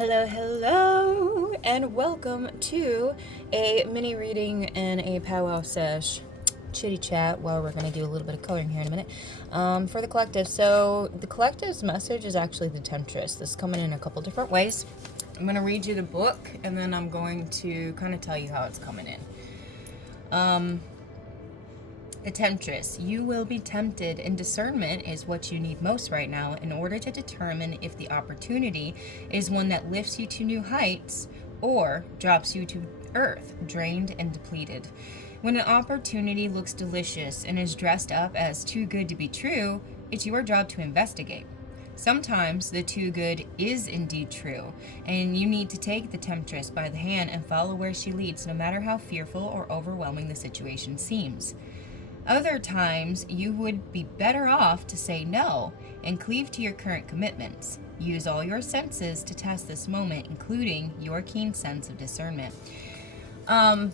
Hello, hello, and welcome to a mini reading and a powwow sesh chitty chat. Well, we're going to do a little bit of coloring here in a minute for the collective. So the collective's message is actually the Temptress. This is coming in a couple different ways. I'm going to read you the book, and then I'm going to kind of tell you how it's coming in. The Temptress. You will be tempted, and discernment is what you need most right now in order to determine if the opportunity is one that lifts you to new heights or drops you to earth, drained and depleted. When an opportunity looks delicious and is dressed up as too good to be true, it's your job to investigate. Sometimes the too good is indeed true, and you need to take the Temptress by the hand and follow where she leads, no matter how fearful or overwhelming the situation seems. Other times, you would be better off to say no and cleave to your current commitments. Use all your senses to test this moment, including your keen sense of discernment. By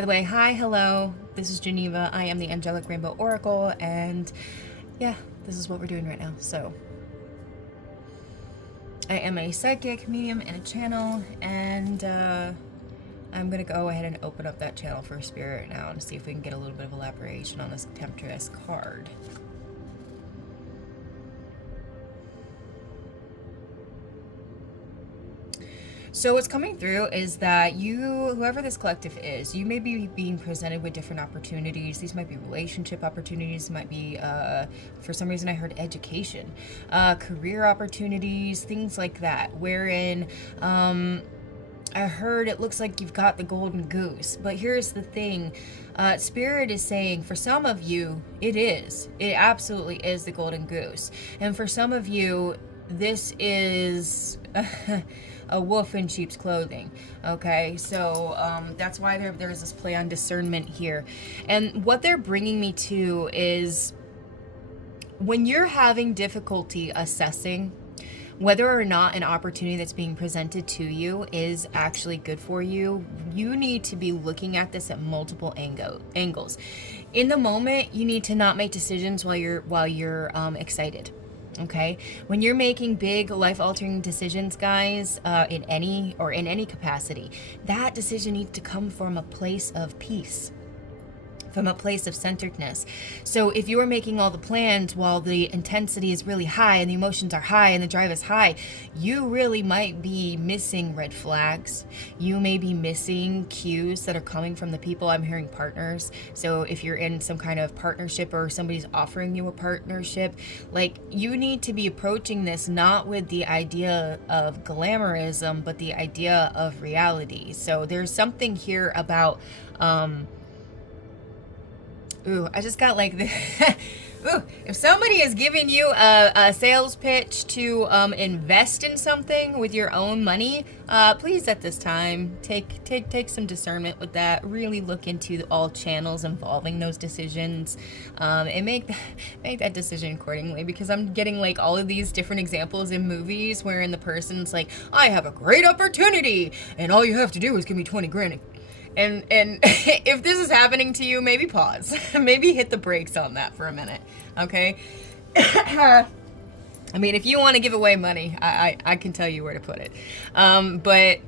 the way, hi, hello, this is Geneva. I am the Angelic Rainbow Oracle, and yeah, this is what we're doing right now. So, I am a psychic, medium, and a channel, and I'm going to go ahead and open up that channel for Spirit now and see if we can get a little bit of elaboration on this Temptress card. So what's coming through is that you, whoever this collective is, you may be being presented with different opportunities. These might be relationship opportunities, might be, for some reason I heard education, career opportunities, things like that, wherein, I heard it looks like you've got the golden goose, but here's the thing. Spirit is saying for some of you, it is. It absolutely is the golden goose. And for some of you, this is a wolf in sheep's clothing. Okay, so that's why there's this play on discernment here. And what they're bringing me to is when you're having difficulty assessing whether or not an opportunity that's being presented to you is actually good for you, you need to be looking at this at multiple angles. In the moment, you need to not make decisions while you're excited. Okay, when you're making big life-altering decisions, guys, in any capacity, that decision needs to come from a place of peace, from a place of centeredness. So if you're making all the plans while the intensity is really high and the emotions are high and the drive is high, you really might be missing red flags. You may be missing cues that are coming from the people. I'm hearing partners. So if you're in some kind of partnership or somebody's offering you a partnership, like, you need to be approaching this not with the idea of glamourism, but the idea of reality. So there's something here about, ooh, I just got like the ooh, if somebody is giving you a sales pitch to invest in something with your own money, please at this time take some discernment with that. Really look into all channels involving those decisions, and make that decision accordingly, because I'm getting like all of these different examples in movies wherein the person's like, I have a great opportunity and all you have to do is give me 20 grand. And if this is happening to you, maybe pause. Maybe hit the brakes on that for a minute, okay? I mean, if you want to give away money, I can tell you where to put it. But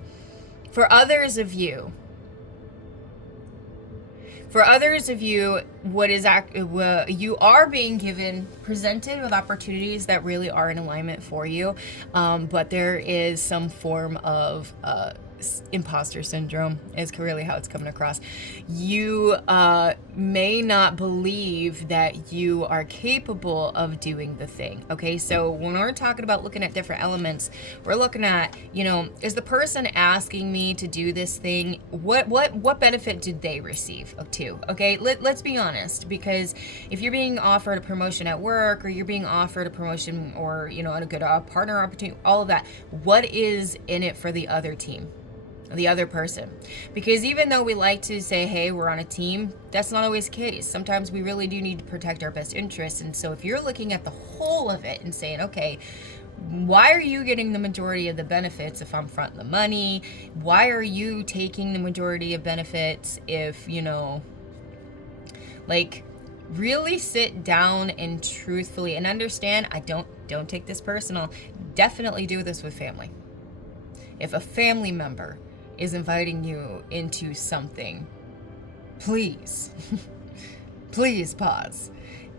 for others of you, you are being presented with opportunities that really are in alignment for you, but there is some form of imposter syndrome is really how it's coming across. You may not believe that you are capable of doing the thing. Okay, so when we're talking about looking at different elements, we're looking at, is the person asking me to do this thing, what benefit did they receive too? Okay, let's be honest, because if you're being offered a promotion at work, or you're being offered a promotion, or a good partner opportunity, all of that, what is in it for the other team, the other person? Because even though we like to say, hey, we're on a team, that's not always the case. Sometimes we really do need to protect our best interests. And so if you're looking at the whole of it and saying, okay, why are you getting the majority of the benefits if I'm fronting the money? Why are you taking the majority of benefits if, like, Really sit down and truthfully, and understand, don't take this personal. Definitely do this with family. If a family member is inviting you into something, please, please pause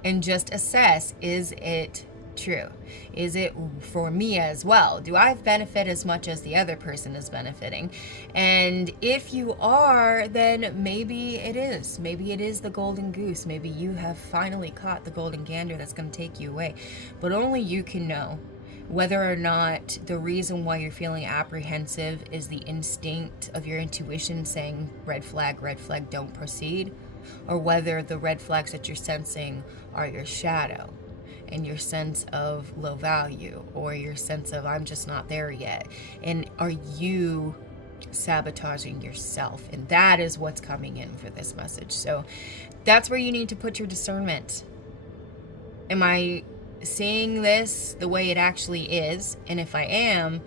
and just assess, is it true? Is it for me as well? Do I benefit as much as the other person is benefiting? And if you are, then maybe it is. Maybe it is the golden goose. Maybe you have finally caught the golden gander that's going to take you away. But only you can know whether or not the reason why you're feeling apprehensive is the instinct of your intuition saying red flag, don't proceed, or whether the red flags that you're sensing are your shadow and your sense of low value, or your sense of I'm just not there yet. And are you sabotaging yourself? And that is what's coming in for this message. So that's where you need to put your discernment. Am I seeing this the way it actually is? And if I am,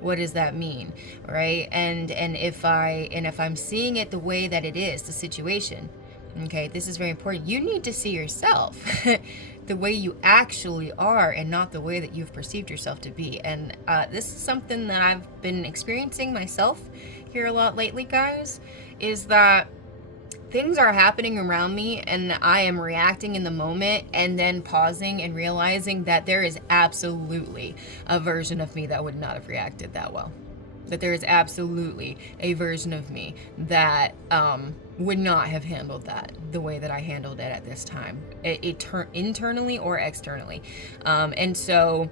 what does that mean? Right? And if I'm seeing it the way that it is, the situation, okay, this is very important. You need to see yourself the way you actually are, and not the way that you've perceived yourself to be. And this is something that I've been experiencing myself here a lot lately, guys, is that things are happening around me and I am reacting in the moment, and then pausing and realizing that there is absolutely a version of me that would not have reacted that well. That there is absolutely a version of me that would not have handled that the way that I handled it at this time, internally or externally. And so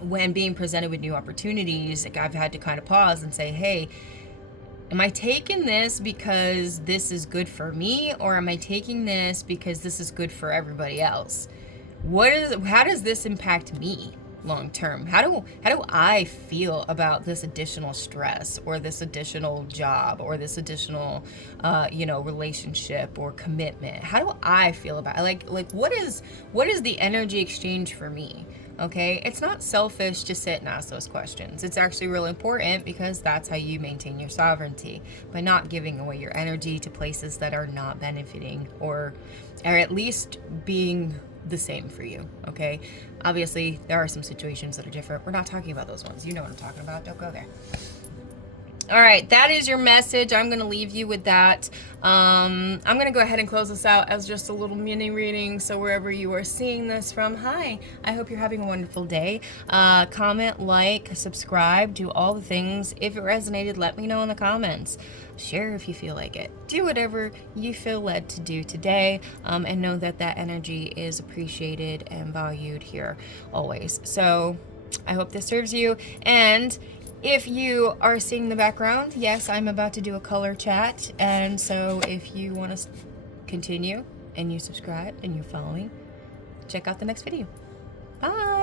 when being presented with new opportunities, like, I've had to kind of pause and say, hey, am I taking this because this is good for me, or am I taking this because this is good for everybody else? How does this impact me long term? How do I feel about this additional stress, or this additional job, or this additional relationship or commitment? How do I feel about it? Like what is the energy exchange for me? Okay, it's not selfish to sit and ask those questions. It's actually really important, because that's how you maintain your sovereignty, by not giving away your energy to places that are not benefiting, or at least being the same for you. Okay, obviously there are some situations that are different. We're not talking about those ones. You know what I'm talking about. Don't go there. All right, that is your message. I'm going to leave you with that. I'm going to go ahead and close this out as just a little mini reading. So wherever you are seeing this from, hi, I hope you're having a wonderful day. Comment, like, subscribe, do all the things. If it resonated, let me know in the comments. Share if you feel like it. Do whatever you feel led to do today, and know that that energy is appreciated and valued here always. So I hope this serves you. And if you are seeing the background, yes, I'm about to do a color chat. And so if you want to continue and you subscribe and you follow me, check out the next video. Bye.